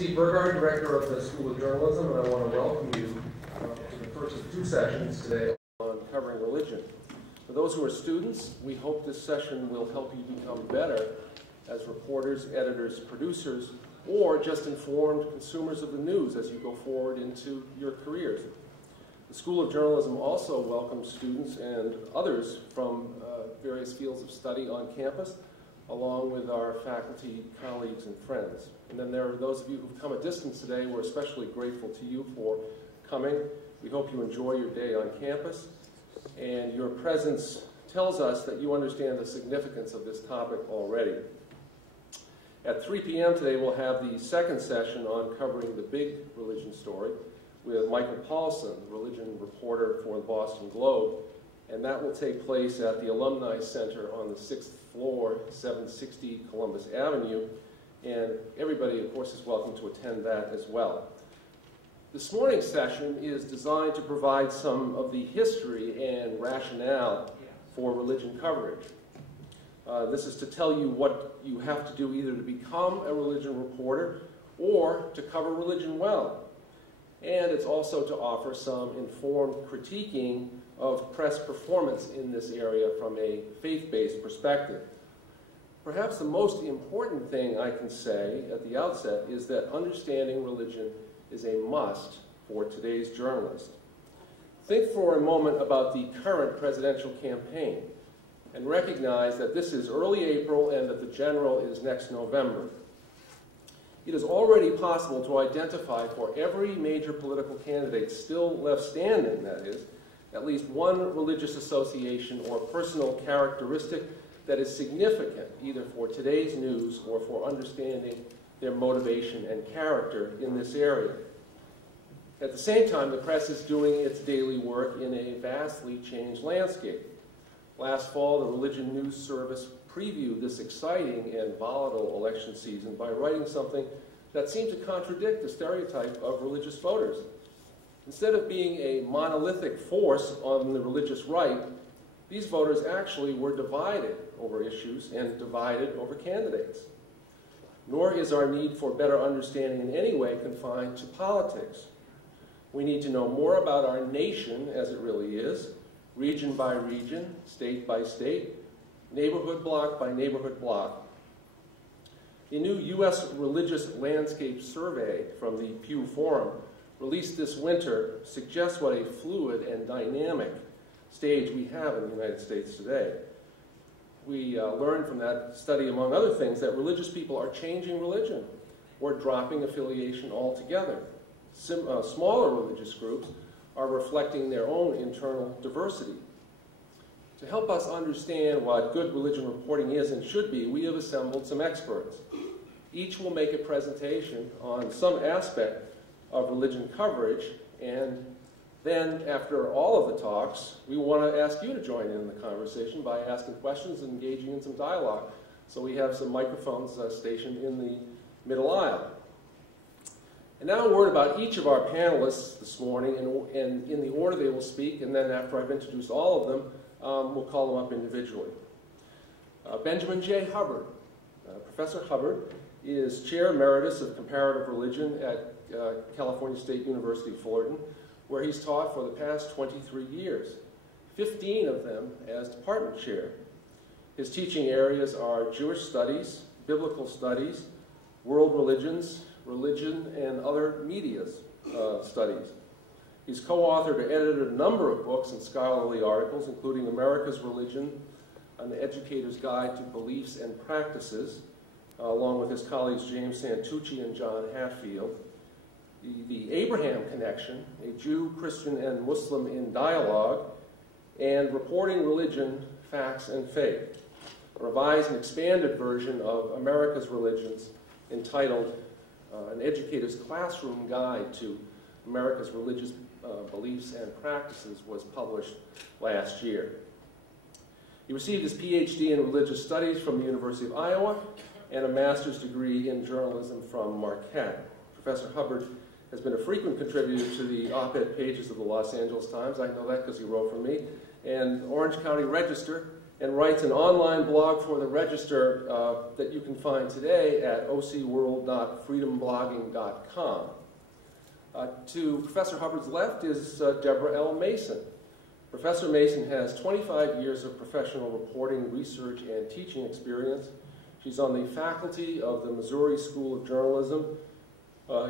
Steve Burgard, Director of the School of Journalism, and I want to welcome you to the first of two sessions today on covering religion. For those who are students, we hope this session will help you become better as reporters, editors, producers, or just informed consumers of the news as you go forward into your careers. The School of Journalism also welcomes students and others from various fields of study on campus, along with our faculty, colleagues, and friends. And then there are those of you who've come a distance today. We're especially grateful to you for coming. We hope you enjoy your day on campus, and your presence tells us that you understand the significance of this topic already. At 3 p.m. today, we'll have the second session on covering the big religion story with Michael Paulson, religion reporter for the Boston Globe, and that will take place at the Alumni Center on the 6th floor, 760 Columbus Avenue, and everybody, of course, is welcome to attend that as well. This morning's session is designed to provide some of the history and rationale for religion coverage. This is to tell you what you have to do either to become a religion reporter or to cover religion well. And it's also to offer some informed critiquing of press performance in this area from a faith-based perspective. Perhaps the most important thing I can say at the outset is that understanding religion is a must for today's journalist. Think for a moment about the current presidential campaign and recognize that this is early April and that the general is next November. It is already possible to identify for every major political candidate still left standing, that is, at least one religious association or personal characteristic that is significant either for today's news or for understanding their motivation and character in this area. At the same time, the press is doing its daily work in a vastly changed landscape. Last fall, the Religion News Service previewed this exciting and volatile election season by writing something that seemed to contradict the stereotype of religious voters. Instead of being a monolithic force on the religious right, these voters actually were divided over issues and divided over candidates. Nor is our need for better understanding in any way confined to politics. We need to know more about our nation as it really is, region by region, state by state, neighborhood block by neighborhood block. A new U.S. Religious Landscape Survey from the Pew Forum released this winter suggests what a fluid and dynamic stage we have in the United States today. We learned from that study, among other things, that religious people are changing religion or dropping affiliation altogether. Smaller religious groups are reflecting their own internal diversity. To help us understand what good religion reporting is and should be, we have assembled some experts. Each will make a presentation on some aspect of religion coverage, and then after all of the talks, we want to ask you to join in the conversation by asking questions and engaging in some dialogue. So we have some microphones stationed in the middle aisle. And now a word about each of our panelists this morning, and in the order they will speak, and then after I've introduced all of them, we'll call them up individually. Benjamin J. Hubbard. Professor Hubbard is Chair Emeritus of Comparative Religion at California State University, Fullerton, where he's taught for the past 23 years, 15 of them as department chair. His teaching areas are Jewish studies, biblical studies, world religions, religion, and other media studies. He's co-authored or edited a number of books and scholarly articles, including America's Religion, An Educator's Guide to Beliefs and Practices, along with his colleagues James Santucci and John Hatfield. The Abraham Connection, a Jew, Christian, and Muslim in Dialogue, and Reporting Religion, Facts, and Faith, a revised and expanded version of America's Religions entitled An Educator's Classroom Guide to America's Religious Beliefs and Practices was published last year. He received his PhD in Religious Studies from the University of Iowa and a master's degree in journalism from Marquette. Professor Hubbard has been a frequent contributor to the op-ed pages of the Los Angeles Times. I know that because he wrote for me. And Orange County Register and writes an online blog for the Register that you can find today at ocworld.freedomblogging.com. To Professor Hubbard's left is Deborah L. Mason. Professor Mason has 25 years of professional reporting, research, and teaching experience. She's on the faculty of the Missouri School of Journalism,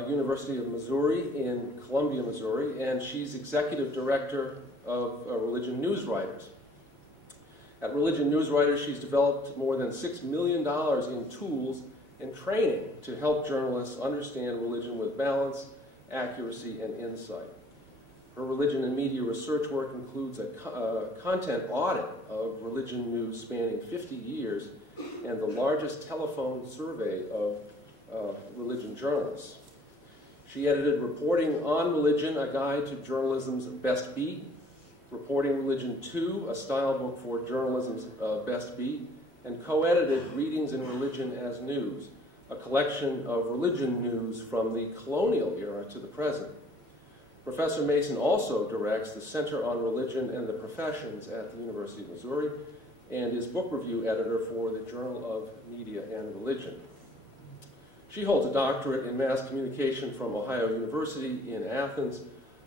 University of Missouri in Columbia, Missouri, and she's executive director of Religion Newswriters. At Religion Newswriters, she's developed more than $6 million in tools and training to help journalists understand religion with balance, accuracy, and insight. Her religion and media research work includes a content audit of religion news spanning 50 years and the largest telephone survey of religion journalists. She edited Reporting on Religion, a guide to journalism's best beat, Reporting Religion 2, a style book for journalism's best beat, and co-edited Readings in Religion as News, a collection of religion news from the colonial era to the present. Professor Mason also directs the Center on Religion and the Professions at the University of Missouri and is book review editor for the Journal of Media and Religion. She holds a doctorate in mass communication from Ohio University in Athens,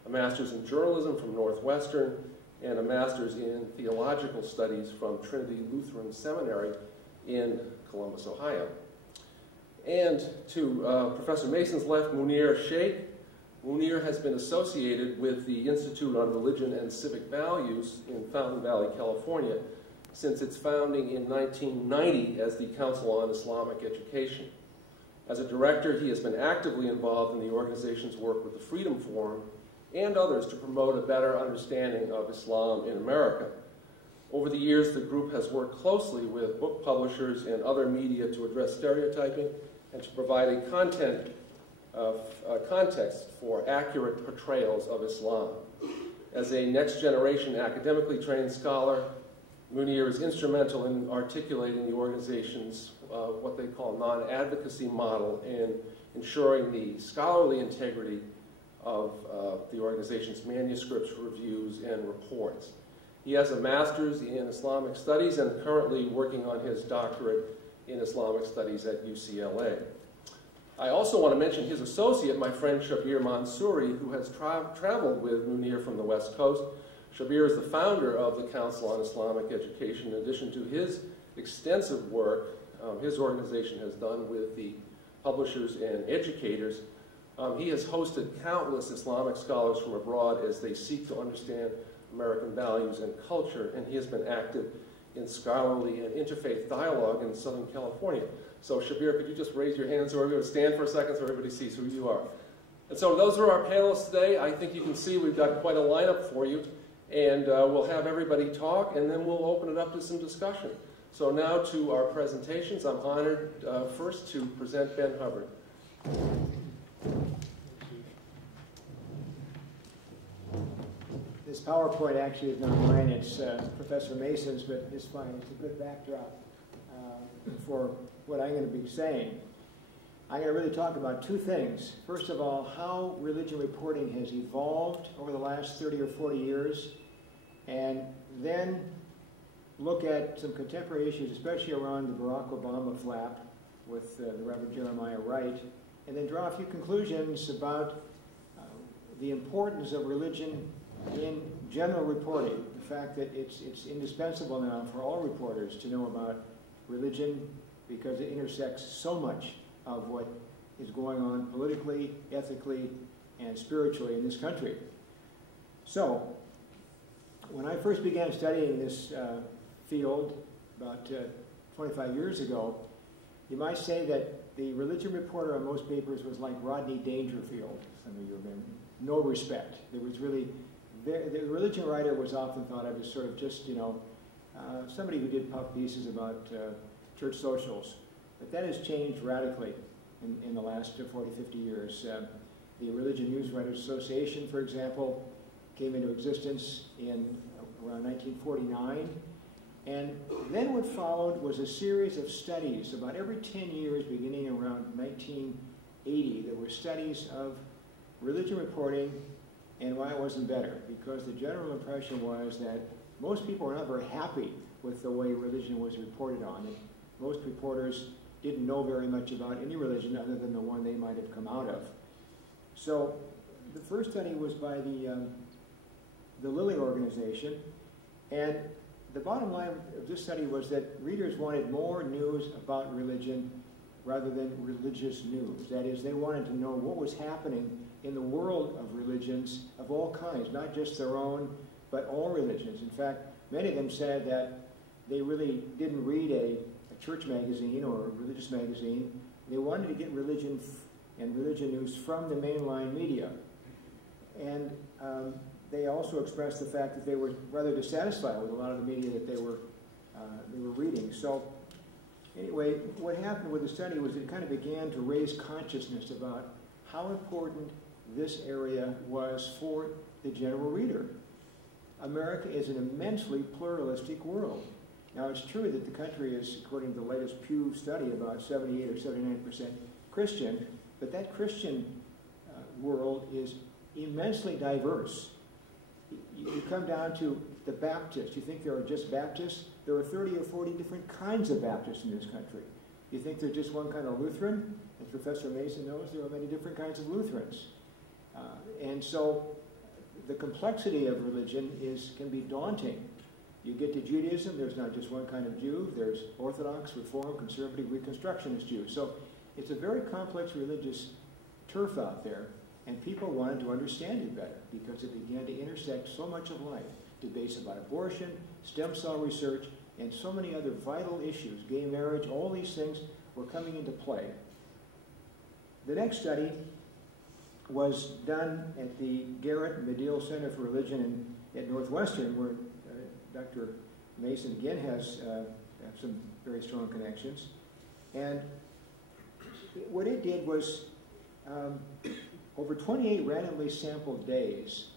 a master's in journalism from Northwestern, and a master's in theological studies from Trinity Lutheran Seminary in Columbus, Ohio. And to Professor Mason's left, Munir Sheikh. Munir has been associated with the Institute on Religion and Civic Values in Fountain Valley, California, since its founding in 1990 as the Council on Islamic Education. As a director, he has been actively involved in the organization's work with the Freedom Forum and others to promote a better understanding of Islam in America. Over the years, the group has worked closely with book publishers and other media to address stereotyping and to provide a context for accurate portrayals of Islam. As a next-generation academically trained scholar, Munir is instrumental in articulating the organization's what they call non-advocacy model in ensuring the scholarly integrity of the organization's manuscripts, reviews, and reports. He has a master's in Islamic studies and currently working on his doctorate in Islamic studies at UCLA. I also want to mention his associate, my friend Shabir Mansouri, who has traveled with Munir from the West Coast. Shabir is the founder of the Council on Islamic Education. In addition to his extensive work his organization has done with the publishers and educators, he has hosted countless Islamic scholars from abroad as they seek to understand American values and culture, and he has been active in scholarly and interfaith dialogue in Southern California. So Shabir, could you just raise your hand so everybody stand for a second so everybody sees who you are. And so those are our panelists today. I think you can see we've got quite a lineup for you, and we'll have everybody talk, and then we'll open it up to some discussion. So now to our presentations. I'm honored first to present Ben Hubbard. This PowerPoint actually is not mine, it's Professor Mason's, but it's fine. It's a good backdrop for what I'm going to be saying. I'm going to really talk about two things. First of all, how religion reporting has evolved over the last 30 or 40 years, and then look at some contemporary issues, especially around the Barack Obama flap with the Reverend Jeremiah Wright, and then draw a few conclusions about the importance of religion in general reporting, the fact that it's indispensable now for all reporters to know about religion because it intersects so much of what is going on politically, ethically, and spiritually in this country. So, when I first began studying this field about 25 years ago, you might say that the religion reporter on most papers was like Rodney Dangerfield. Some of you have been, no respect. There was really, the religion writer was often thought of as sort of just, you know, somebody who did puff pieces about church socials. But that has changed radically in the last 40, 50 years. The Religion Newswriters Association, for example, came into existence in around 1949. And then what followed was a series of studies. About every 10 years, beginning around 1980, there were studies of religion reporting and why it wasn't better. Because the general impression was that most people were not very happy with the way religion was reported on. And most reporters didn't know very much about any religion other than the one they might have come out of. So the first study was by the Lilly organization, and the bottom line of this study was that readers wanted more news about religion rather than religious news. That is, they wanted to know what was happening in the world of religions of all kinds, not just their own, but all religions. In fact, many of them said that they really didn't read a church magazine or a religious magazine. They wanted to get religion and religion news from the mainline media. And they also expressed the fact that they were rather dissatisfied with a lot of the media that they were reading. So anyway, what happened with the study was it kind of began to raise consciousness about how important this area was for the general reader. America is an immensely pluralistic world. Now, it's true that the country is, according to the latest Pew study, about 78 or 79% Christian, but that Christian world is immensely diverse. You come down to the Baptists. You think there are just Baptists? There are 30 or 40 different kinds of Baptists in this country. You think there's just one kind of Lutheran? As Professor Mason knows, there are many different kinds of Lutherans. And so the complexity of religion can be daunting. You get to Judaism, there's not just one kind of Jew. There's Orthodox, Reform, Conservative, Reconstructionist Jews. So it's a very complex religious turf out there, and people wanted to understand it better because it began to intersect so much of life. Debates about abortion, stem cell research, and so many other vital issues, gay marriage, all these things were coming into play. The next study was done at the Garrett Medill Center for Religion at Northwestern, where Dr. Mason again has some very strong connections. And what it did was, over 28 randomly sampled days,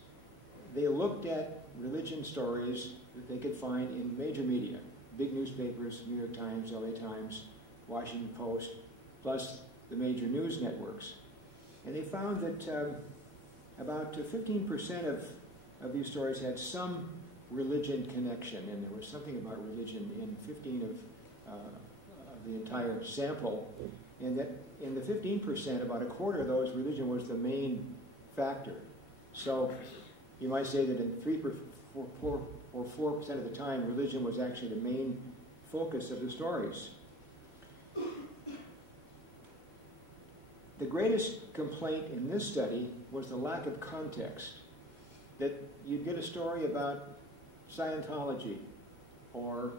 they looked at religion stories that they could find in major media, big newspapers, New York Times, LA Times, Washington Post, plus the major news networks. And they found that about 15% of these stories had some religion connection, and there was something about religion in 15 of the entire sample, and that in the 15%, about a quarter of those, religion was the main factor. So you might say that in 3 or 4% of the time, religion was actually the main focus of the stories. The greatest complaint in this study was the lack of context. That you'd get a story about Scientology or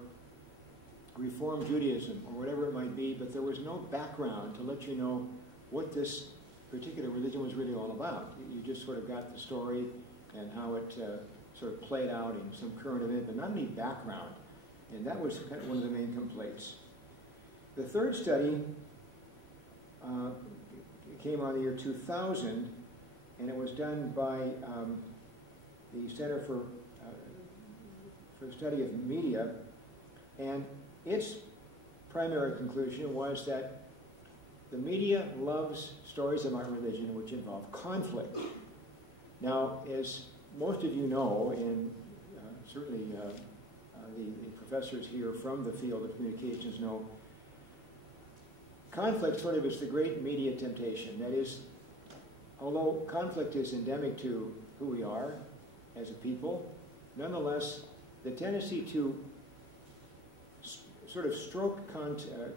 Reform Judaism or whatever it might be, but there was no background to let you know what this particular religion was really all about. You just sort of got the story and how it sort of played out in some current event, but not any background. And that was kind of one of the main complaints. The third study came out in the year 2000, and it was done by the Center for the Study of Media, and its primary conclusion was that the media loves stories about religion which involve conflict. Now, as most of you know, and certainly the professors here from the field of communications know, conflict sort of is the great media temptation. That is, although conflict is endemic to who we are as a people, nonetheless, the tendency to sort of stroke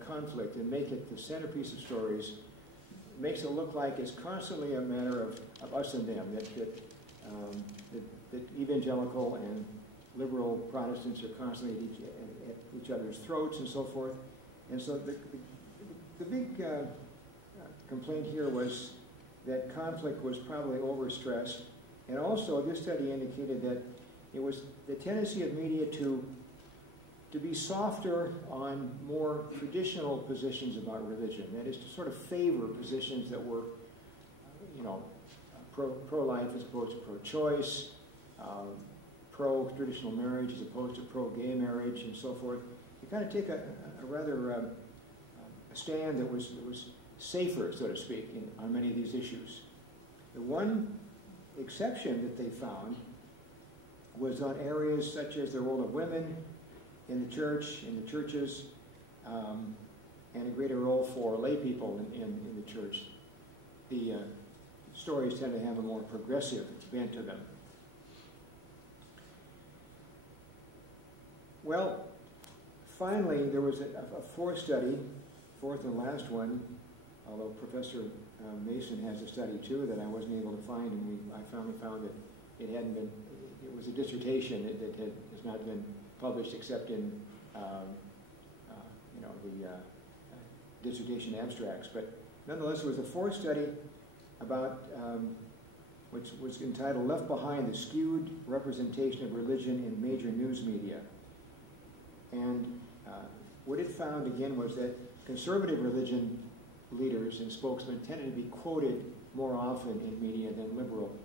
conflict and make it the centerpiece of stories makes it look like it's constantly a matter of us and them, that evangelical and liberal Protestants are constantly at each other's throats and so forth. And so the big complaint here was that conflict was probably overstressed. And also, this study indicated that it was the tendency of media to be softer on more traditional positions about religion. That is, to sort of favor positions that were, pro-life as opposed to pro-choice, pro-traditional marriage as opposed to pro-gay marriage, and so forth. You kind of take a rather a stand that was safer, so to speak, on many of these issues. The one exception that they found was on areas such as the role of women in the church, in the churches, and a greater role for lay people in the church. The stories tend to have a more progressive bent to them. Well, finally, there was a fourth study, fourth and last one, although Professor Mason has a study too that I wasn't able to find, and I finally found that it hadn't been, it was a dissertation that has not been published except in, the dissertation abstracts. But nonetheless, there was a fourth study about, which was entitled Left Behind, the Skewed Representation of Religion in Major News Media. And what it found, again, was that conservative religion leaders and spokesmen tended to be quoted more often in media than liberal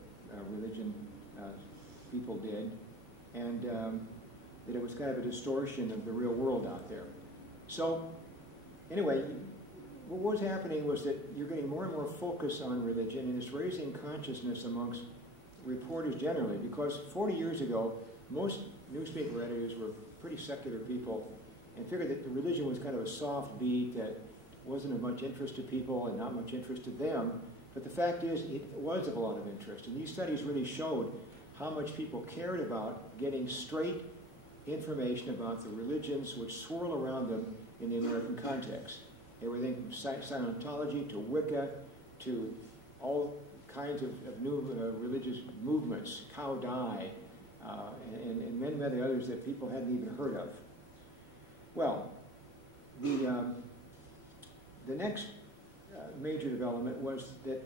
religion people did, and that it was kind of a distortion of the real world out there. So, anyway, what was happening was that you're getting more and more focus on religion, and it's raising consciousness amongst reporters generally, because 40 years ago, most newspaper editors were pretty secular people and figured that the religion was kind of a soft beat that wasn't of much interest to people and not much interest to them. But the fact is, it was of a lot of interest. And these studies really showed how much people cared about getting straight information about the religions which swirl around them in the American context. Everything from Scientology to Wicca to all kinds of new religious movements, Cow Dai, and many others that people hadn't even heard of. Well, the next major development was that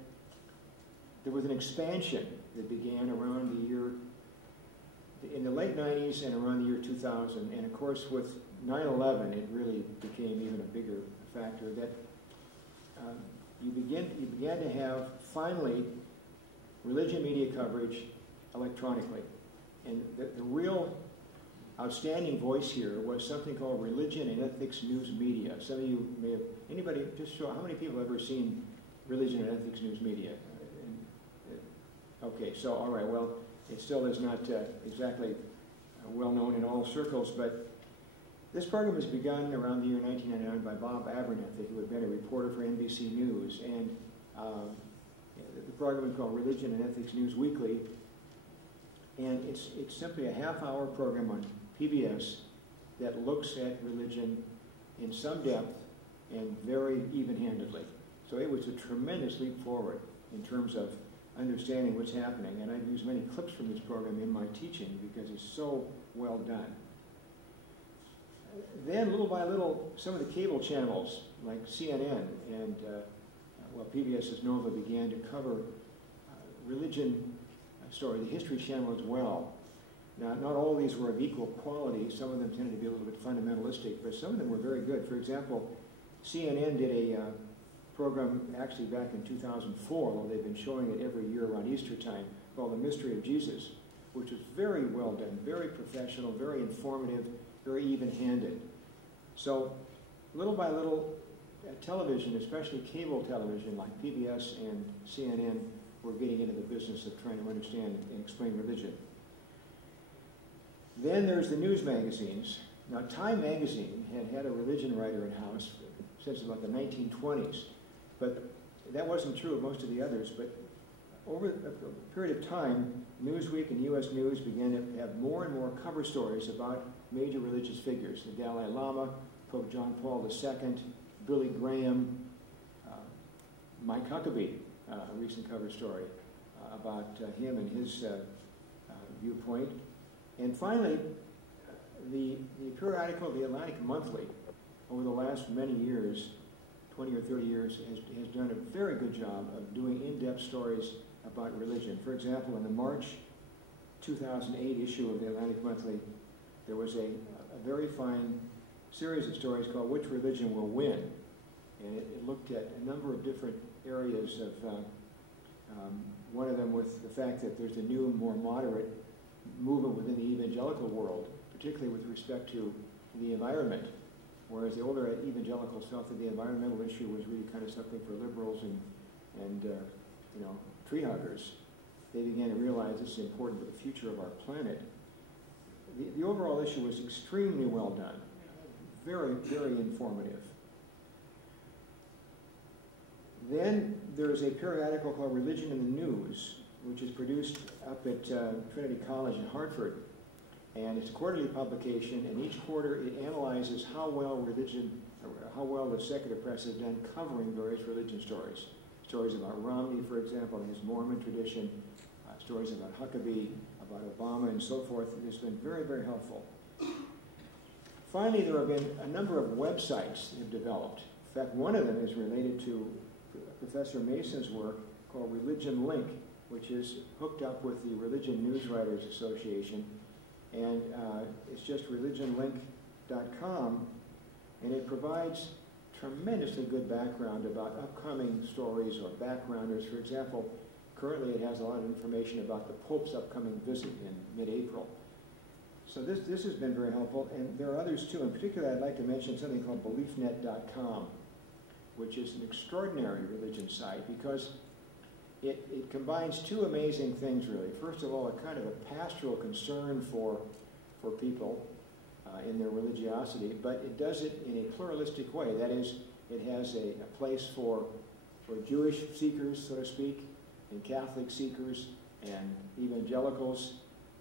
there was an expansion that began around the year, in the late 90s and around the year 2000. And of course, with 9/11, it really became even a bigger factor that you began to have, finally, religion media coverage electronically. And the real outstanding voice here was something called Religion and Ethics News Media. Some of you may have, anybody, just show, how many people have ever seen Religion and Ethics News Media? Okay, so, all right, well, it still is not exactly well known in all circles, but this program was begun around the year 1999 by Bob Abernethy, who had been a reporter for NBC News, and the program was called Religion and Ethics News Weekly, and it's simply a half-hour program on PBS that looks at religion in some depth and very even-handedly. So it was a tremendous leap forward in terms of understanding what's happening, and I've used many clips from this program in my teaching because it's so well done. Then, little by little, some of the cable channels, like CNN and, PBS's Nova, began to cover religion story, the History Channel as well. Now, not all of these were of equal quality. Some of them tended to be a little bit fundamentalistic, but some of them were very good. For example, CNN did a program actually back in 2004, although they've been showing it every year around Easter time, called The Mystery of Jesus, which was very well done, very professional, very informative, very even-handed. So, little by little, television, especially cable television like PBS and CNN, were getting into the business of trying to understand and explain religion. Then there's the news magazines. Now, Time magazine had a religion writer in-house since about the 1920s, but that wasn't true of most of the others. But over a period of time, Newsweek and U.S. News began to have more and more cover stories about major religious figures: the Dalai Lama, Pope John Paul II, Billy Graham, Mike Huckabee, a recent cover story about him and his viewpoint. And finally, the periodical, the Atlantic Monthly, over the last many years, 20 or 30 years, has done a very good job of doing in-depth stories about religion. For example, in the March 2008 issue of the Atlantic Monthly, there was a very fine series of stories called Which Religion Will Win? And it looked at a number of different areas of, one of them with the fact that there's a new and more moderate movement within the evangelical world, particularly with respect to the environment, whereas the older evangelicals felt that the environmental issue was really kind of something for liberals and tree huggers. They began to realize this is important for the future of our planet. the overall issue was extremely well done, very, very informative. Then there's a periodical called Religion in the News, which is produced up at Trinity College in Hartford. And it's a quarterly publication, and each quarter it analyzes how well the secular press has done covering various religion stories. Stories about Romney, for example, and his Mormon tradition, stories about Huckabee, about Obama, and so forth. It has been very, very helpful. Finally, there have been a number of websites that have developed. In fact, one of them is related to Professor Mason's work called Religion Link, which is hooked up with the Religion News Writers Association. And it's just religionlink.com, and it provides tremendously good background about upcoming stories or backgrounders. For example, currently it has a lot of information about the Pope's upcoming visit in mid-April. So this has been very helpful, and there are others too. In particular, I'd like to mention something called beliefnet.com, which is an extraordinary religion site because it combines two amazing things, really. First of all, a kind of a pastoral concern for people in their religiosity, but it does it in a pluralistic way. That is, it has a place for Jewish seekers, so to speak, and Catholic seekers, and evangelicals,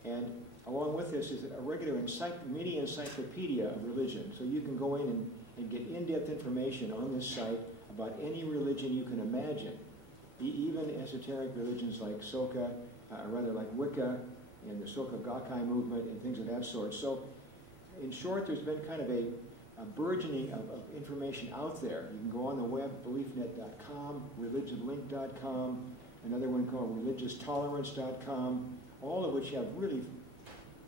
and along with this is a regular mini encyclopedia of religion. So you can go in and get in-depth information on this site about any religion you can imagine. Even esoteric religions like Soka, like Wicca, and the Soka Gakkai movement, and things of that sort. So, in short, there's been kind of a burgeoning of information out there. You can go on the web, beliefnet.com, religionlink.com, another one called religiostolerance.com, all of which have really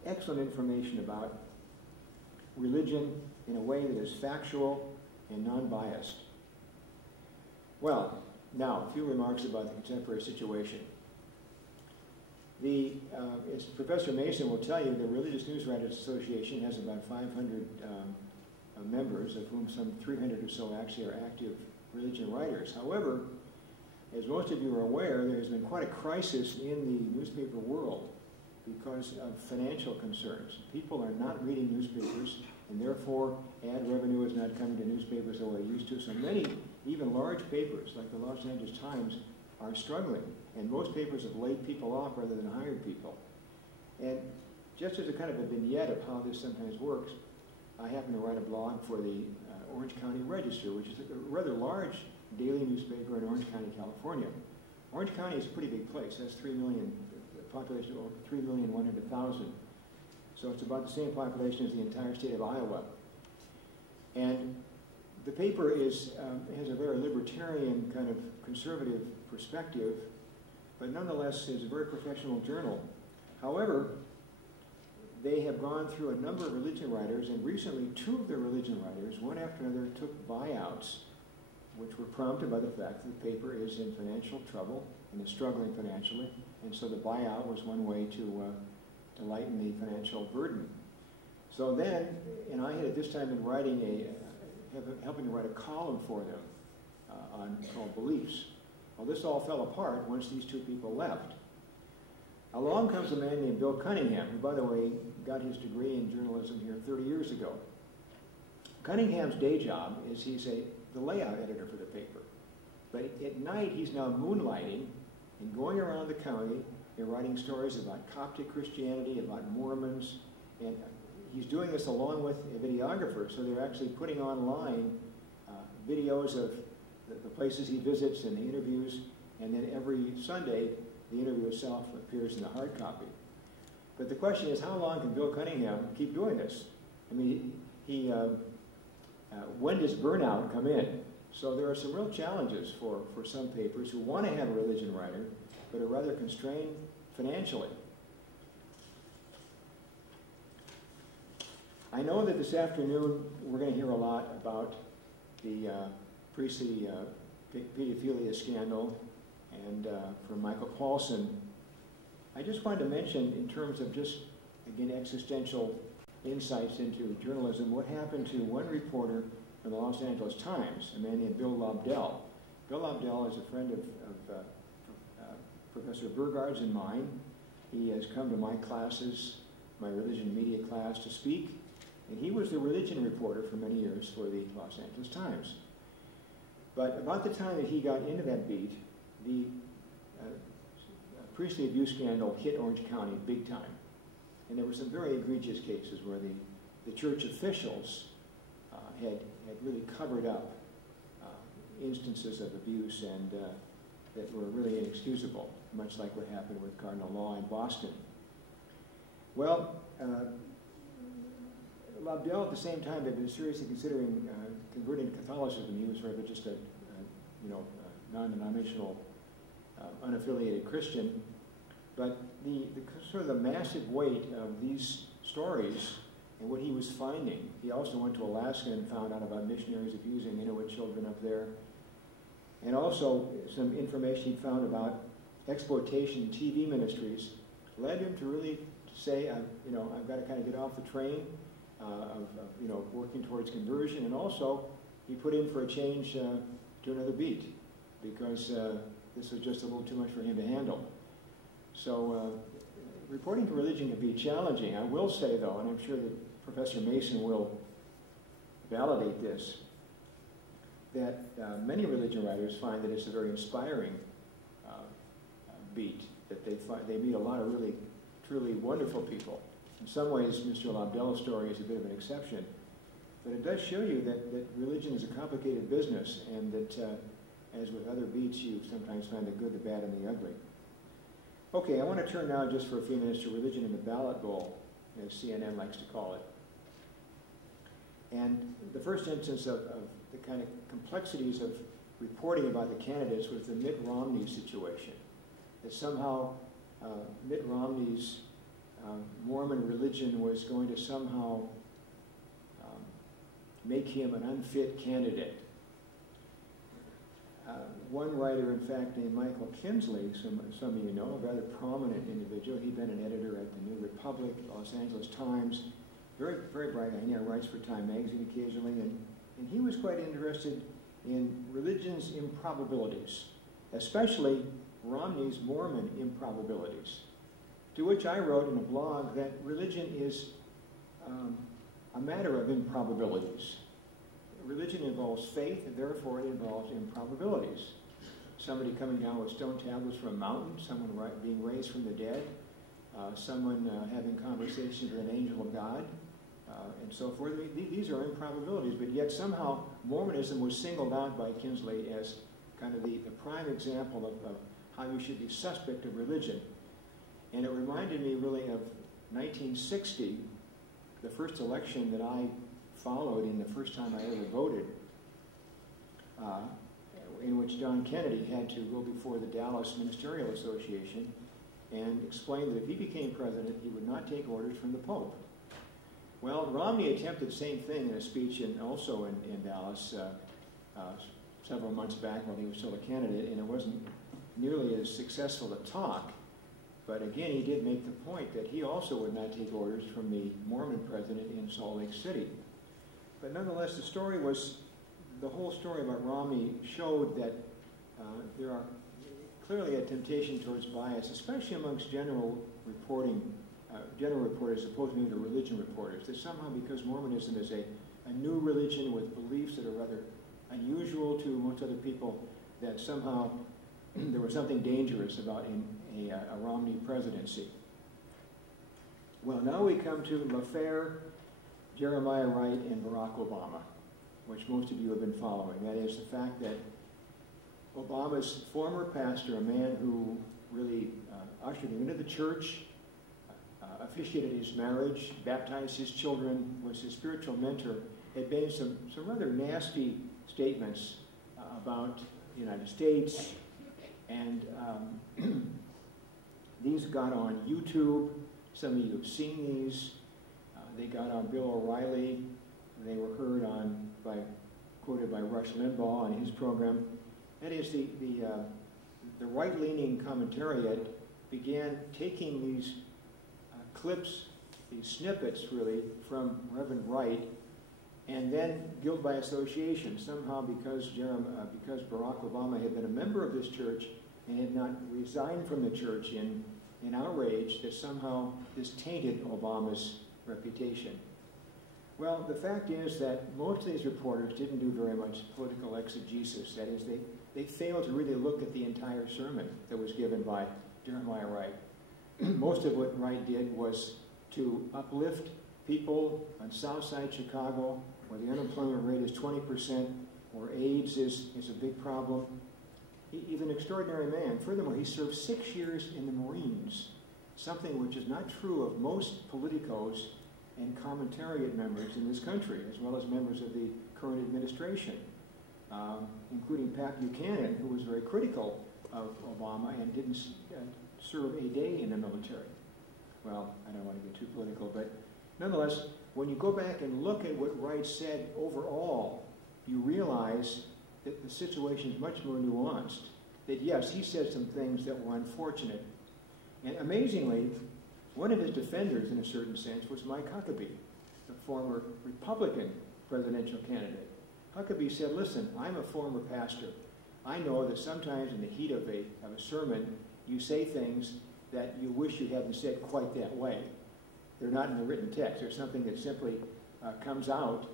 excellent information about religion in a way that is factual and non-biased. Well, now, a few remarks about the contemporary situation. As Professor Mason will tell you, the Religious News Writers Association has about 500 members, of whom some 300 or so actually are active religion writers. However, as most of you are aware, there has been quite a crisis in the newspaper world because of financial concerns. People are not reading newspapers, and therefore ad revenue is not coming to newspapers the way it used to. So many, even large papers like the Los Angeles Times, are struggling, and most papers have laid people off rather than hired people. And just as a kind of a vignette of how this sometimes works, I happen to write a blog for the Orange County Register, which is a rather large daily newspaper in Orange County, California. Orange County is a pretty big place. That's 3 million, population of over 3,100,000. So it's about the same population as the entire state of Iowa. And the paper has a very libertarian kind of conservative perspective, but nonetheless is a very professional journal. However, they have gone through a number of religion writers, and recently 2 of the religion writers, one after another, took buyouts, which were prompted by the fact that the paper is in financial trouble and is struggling financially, and so the buyout was one way to lighten the financial burden. So then, and I had at this time been helping to write a column for them called Beliefs. Well, this all fell apart once these 2 people left. Along comes a man named Bill Cunningham, who, by the way, got his degree in journalism here 30 years ago. Cunningham's day job is he's the layout editor for the paper. But at night, he's now moonlighting and going around the county and writing stories about Coptic Christianity, about Mormons, and he's doing this along with a videographer, so they're actually putting online videos of the places he visits and the interviews, and then every Sunday, the interview itself appears in the hard copy. But the question is, how long can Bill Cunningham keep doing this? I mean, when does burnout come in? So there are some real challenges for some papers who want to have a religion writer, but are rather constrained financially. I know that this afternoon we're going to hear a lot about the Priestley pedophilia scandal and from Michael Paulson. I just wanted to mention, in terms of just, again, existential insights into journalism, what happened to one reporter from the Los Angeles Times, a man named Bill Lobdell. Bill Lobdell is a friend of Professor Burgard's and mine. He has come to my classes my religion media class to speak, and he was the religion reporter for many years for the Los Angeles Times. But about the time that he got into that beat, the priestly abuse scandal hit Orange County big time. And there were some very egregious cases where the church officials had really covered up instances of abuse and that were really inexcusable, much like what happened with Cardinal Law in Boston. Well, Lobdell at the same time had been seriously considering converting to Catholicism. He was rather just a non-denominational, unaffiliated Christian. But the sort of the massive weight of these stories and what he was finding, he also went to Alaska and found out about missionaries abusing Inuit children up there. And also some information he found about exploitation TV ministries led him to really say, I've got to kind of get off the train of working towards conversion. And also, he put in for a change to another beat because this was just a little too much for him to handle. So reporting to religion can be challenging. I will say, though, and I'm sure that Professor Mason will validate this, that many religion writers find that it's a very inspiring beat, that they meet a lot of really, truly wonderful people. In some ways, Mr. Lobdell's story is a bit of an exception, but it does show you that religion is a complicated business, and that, as with other beats, you sometimes find the good, the bad, and the ugly. Okay, I want to turn now just for a few minutes to religion in the ballot bowl, as CNN likes to call it. And the first instance of the kind of complexities of reporting about the candidates was the Mitt Romney situation. That somehow Mitt Romney's Mormon religion was going to somehow make him an unfit candidate. One writer, in fact, named Michael Kinsley, some of you know, a rather prominent individual. He'd been an editor at the New Republic, Los Angeles Times, very, very bright guy. He writes for Time magazine occasionally, and he was quite interested in religion's improbabilities, especially Romney's Mormon improbabilities, to which I wrote in a blog that religion is a matter of improbabilities. Religion involves faith, and therefore it involves improbabilities. Somebody coming down with stone tablets from a mountain, someone being raised from the dead, someone having conversations with an angel of God, and so forth. These are improbabilities, but yet somehow Mormonism was singled out by Kinsley as kind of the prime example of how you should be suspect of religion. And it reminded me really of 1960, the first election that I followed in the first time I ever voted, in which John Kennedy had to go before the Dallas Ministerial Association and explain that if he became president, he would not take orders from the Pope. Well, Romney attempted the same thing in a speech also in Dallas several months back when he was still a candidate, and it wasn't nearly as successful to talk. But again, he did make the point that he also would not take orders from the Mormon president in Salt Lake City. But nonetheless, the whole story about Romney showed that there are clearly a temptation towards bias, especially amongst general reporters, as opposed to the religion reporters, that somehow because Mormonism is a new religion with beliefs that are rather unusual to most other people, that somehow there was something dangerous about a Romney presidency. Well, now we come to LaFair, Jeremiah Wright, and Barack Obama, which most of you have been following. That is the fact that Obama's former pastor, a man who really ushered him into the church, officiated his marriage, baptized his children, was his spiritual mentor, had made some rather nasty statements about the United States, and these got on YouTube. Some of you have seen these. They got on Bill O'Reilly. They were heard quoted by Rush Limbaugh on his program. That is, the right-leaning commentariat began taking these clips, these snippets really, from Reverend Wright, and then guilt by association, somehow because Barack Obama had been a member of this church and had not resigned from the church in and outrage that somehow this tainted Obama's reputation. Well, the fact is that most of these reporters didn't do very much political exegesis. That is, they failed to really look at the entire sermon that was given by Jeremiah Wright. Most of what Wright did was to uplift people on South Side Chicago, where the unemployment rate is 20%, where AIDS is a big problem. He's an extraordinary man. Furthermore, he served 6 years in the Marines, something which is not true of most politicos and commentariat members in this country, as well as members of the current administration, including Pat Buchanan, who was very critical of Obama and didn't serve a day in the military. Well, I don't want to get too political, but nonetheless, when you go back and look at what Wright said overall, you realize that the situation is much more nuanced. That yes, he said some things that were unfortunate. And amazingly, one of his defenders, in a certain sense, was Mike Huckabee, the former Republican presidential candidate. Huckabee said, listen, I'm a former pastor. I know that sometimes in the heat of a sermon, you say things that you wish you hadn't said quite that way. They're not in the written text. They're something that simply comes out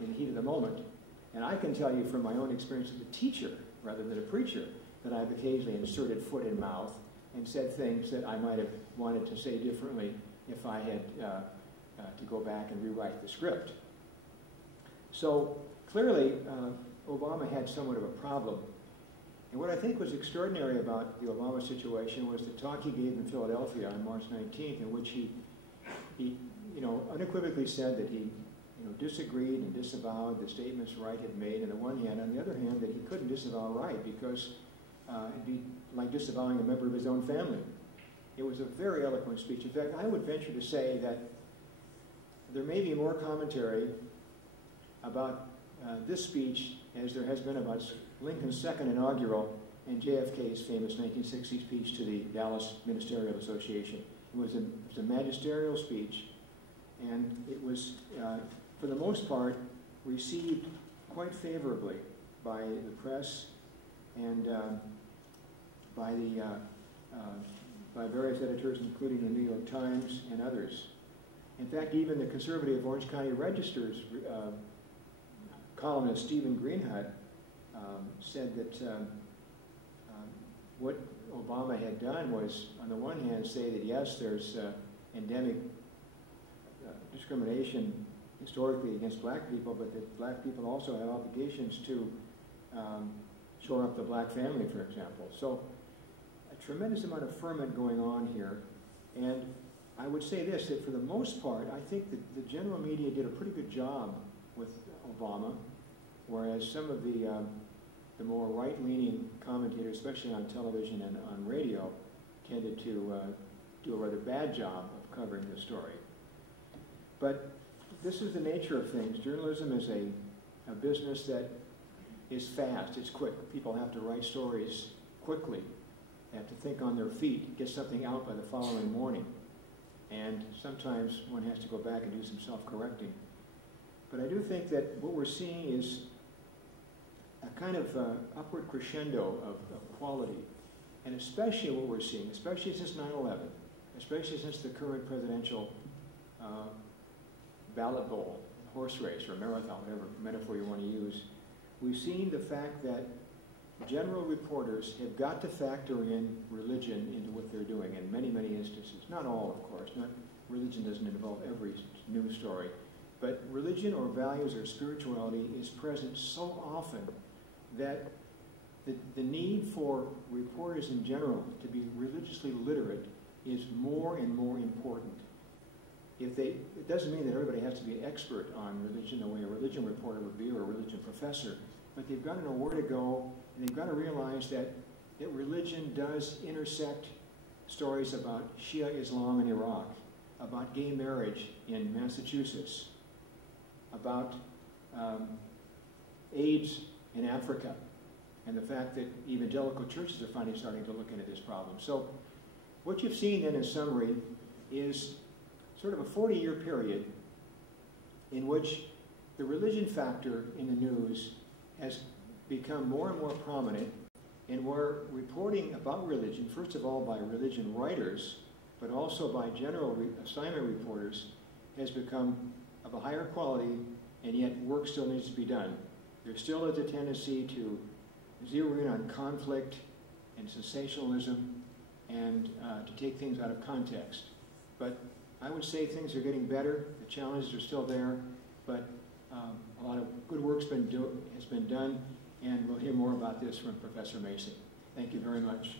in the heat of the moment. And I can tell you from my own experience as a teacher, rather than a preacher, that I've occasionally inserted foot in mouth and said things that I might have wanted to say differently if I had to go back and rewrite the script. So clearly, Obama had somewhat of a problem. And what I think was extraordinary about the Obama situation was the talk he gave in Philadelphia on March 19th, in which he unequivocally said that he disagreed and disavowed the statements Wright had made on the one hand. On the other hand, that he couldn't disavow Wright because it'd be like disavowing a member of his own family. It was a very eloquent speech. In fact, I would venture to say that there may be more commentary about this speech as there has been about Lincoln's second inaugural and JFK's famous 1960 speech to the Dallas Ministerial Association. It was a magisterial speech, and it was, for the most part, received quite favorably by the press and by various editors, including the New York Times and others. In fact, even the conservative Orange County Register's columnist Stephen Greenhut said that what Obama had done was, on the one hand, say that yes, there's endemic discrimination historically against black people, but that black people also have obligations to shore up the black family, for example. So a tremendous amount of ferment going on here. And I would say this, that for the most part, I think that the general media did a pretty good job with Obama, whereas some of the more right-leaning commentators, especially on television and on radio, tended to do a rather bad job of covering the story. But this is the nature of things. Journalism is a business that is fast, it's quick. People have to write stories quickly. They have to think on their feet, get something out by the following morning. And sometimes one has to go back and do some self-correcting. But I do think that what we're seeing is a kind of upward crescendo of quality. And especially what we're seeing, especially since 9/11, especially since the current presidential ballot bowl, horse race, or marathon, whatever metaphor you want to use, we've seen the fact that general reporters have got to factor in religion into what they're doing in many, many instances. Not all, of course. Religion doesn't involve every news story. But religion or values or spirituality is present so often that the need for reporters in general to be religiously literate is more and more important. It doesn't mean that everybody has to be an expert on religion the way a religion reporter would be or a religion professor, but they've got to know where to go, and they've got to realize that religion does intersect stories about Shia Islam in Iraq, about gay marriage in Massachusetts, about AIDS in Africa, and the fact that evangelical churches are finally starting to look into this problem. So what you've seen then in summary is sort of a 40-year period in which the religion factor in the news has become more and more prominent, and where reporting about religion, first of all by religion writers, but also by general assignment reporters, has become of a higher quality, and yet work still needs to be done. There still is a tendency to zero in on conflict and sensationalism and to take things out of context. But I would say things are getting better. The challenges are still there, but a lot of good work's has been done, and we'll hear more about this from Professor Mason. Thank you very much.